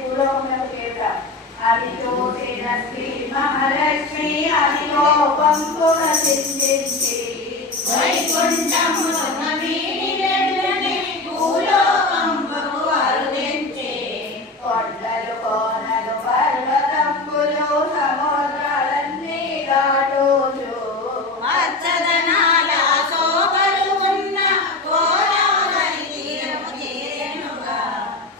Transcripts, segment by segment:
భూలోకములకు చేరుట. అదితో శ్రీ మహాలక్ష్మి అదిలో పంపున చింతించి వైకుంఠమున వీడిని భూలోకంబకు అరుదించి కొండలు కోనలు పర్వతంబులు సముద్రాలన్నీ దాటోచు మచ్చదనాల శోభలు ఉన్న గోదావరి తీరము చేరెనుగా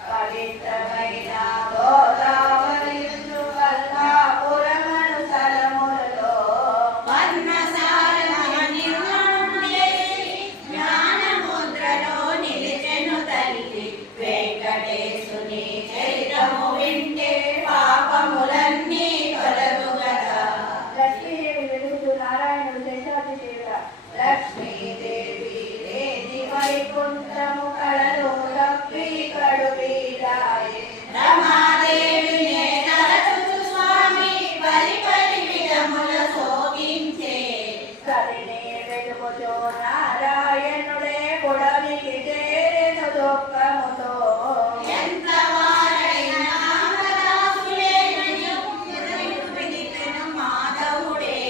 పవిత్రమైన గోదావరి కల్లాపురమను స్థలములలో వర్ణశాల నిర్మాణం చేసి జ్ఞానముద్రలో నిలిచెను తల్లి. వెంకటేశుని చరిత్రము వింటే పాపములన్నీ తొలగు గదా. లక్ష్మీదేవి వెలుగుతూ నారాయణుడు శేషాద్రి చేత లక్ష్మీదేవి లేని వైకుంఠము కళలు తప్పి కడుపీడాయే. రమాదేవినే తలచుచు స్వామి పరి పరి విధముల శోభించే. సరినే వెలుగుచు నారాయణుడే పొడవికి చేరెను దుఃఖముతో. ఎంత వారైనా రాములేనని పిలిపెను మాధవుడే.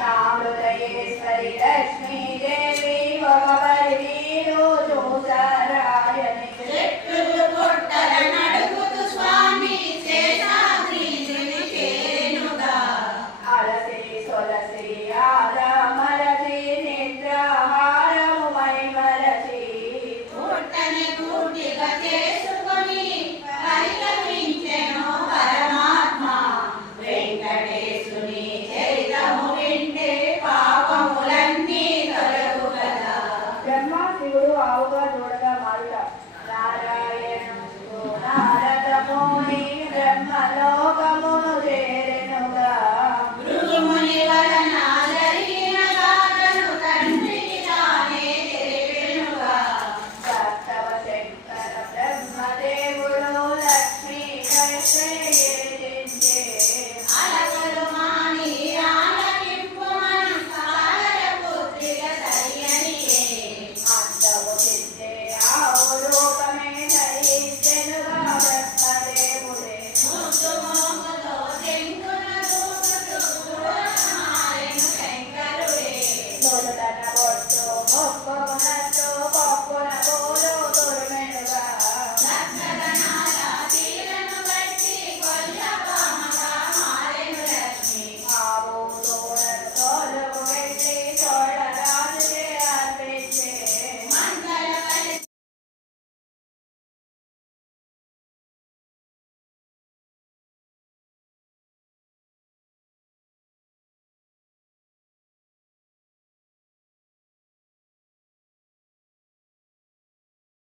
రాములయేశ్వరి లక్ష్మీదేవి ఒకవరి వీరు చూసారాయని. చెట్లు పుట్టల నడుగుతూ స్వామి శేషాద్రిని చేరెనుగా. అలసి సొలసి ఆదమలసి నిద్రాహారము మైమరచి పుట్టని కూటిగా చేసుకొని పరితపించెను పరమాత్మ. వెంకటేశుని చరితము వింటే పాపములన్నీ తొలగు గదా. బ్రహ్మ శివుడు ఆవుగా దూడగా మారుట. నారాయణుడు నారదముని బ్రహ్మలోక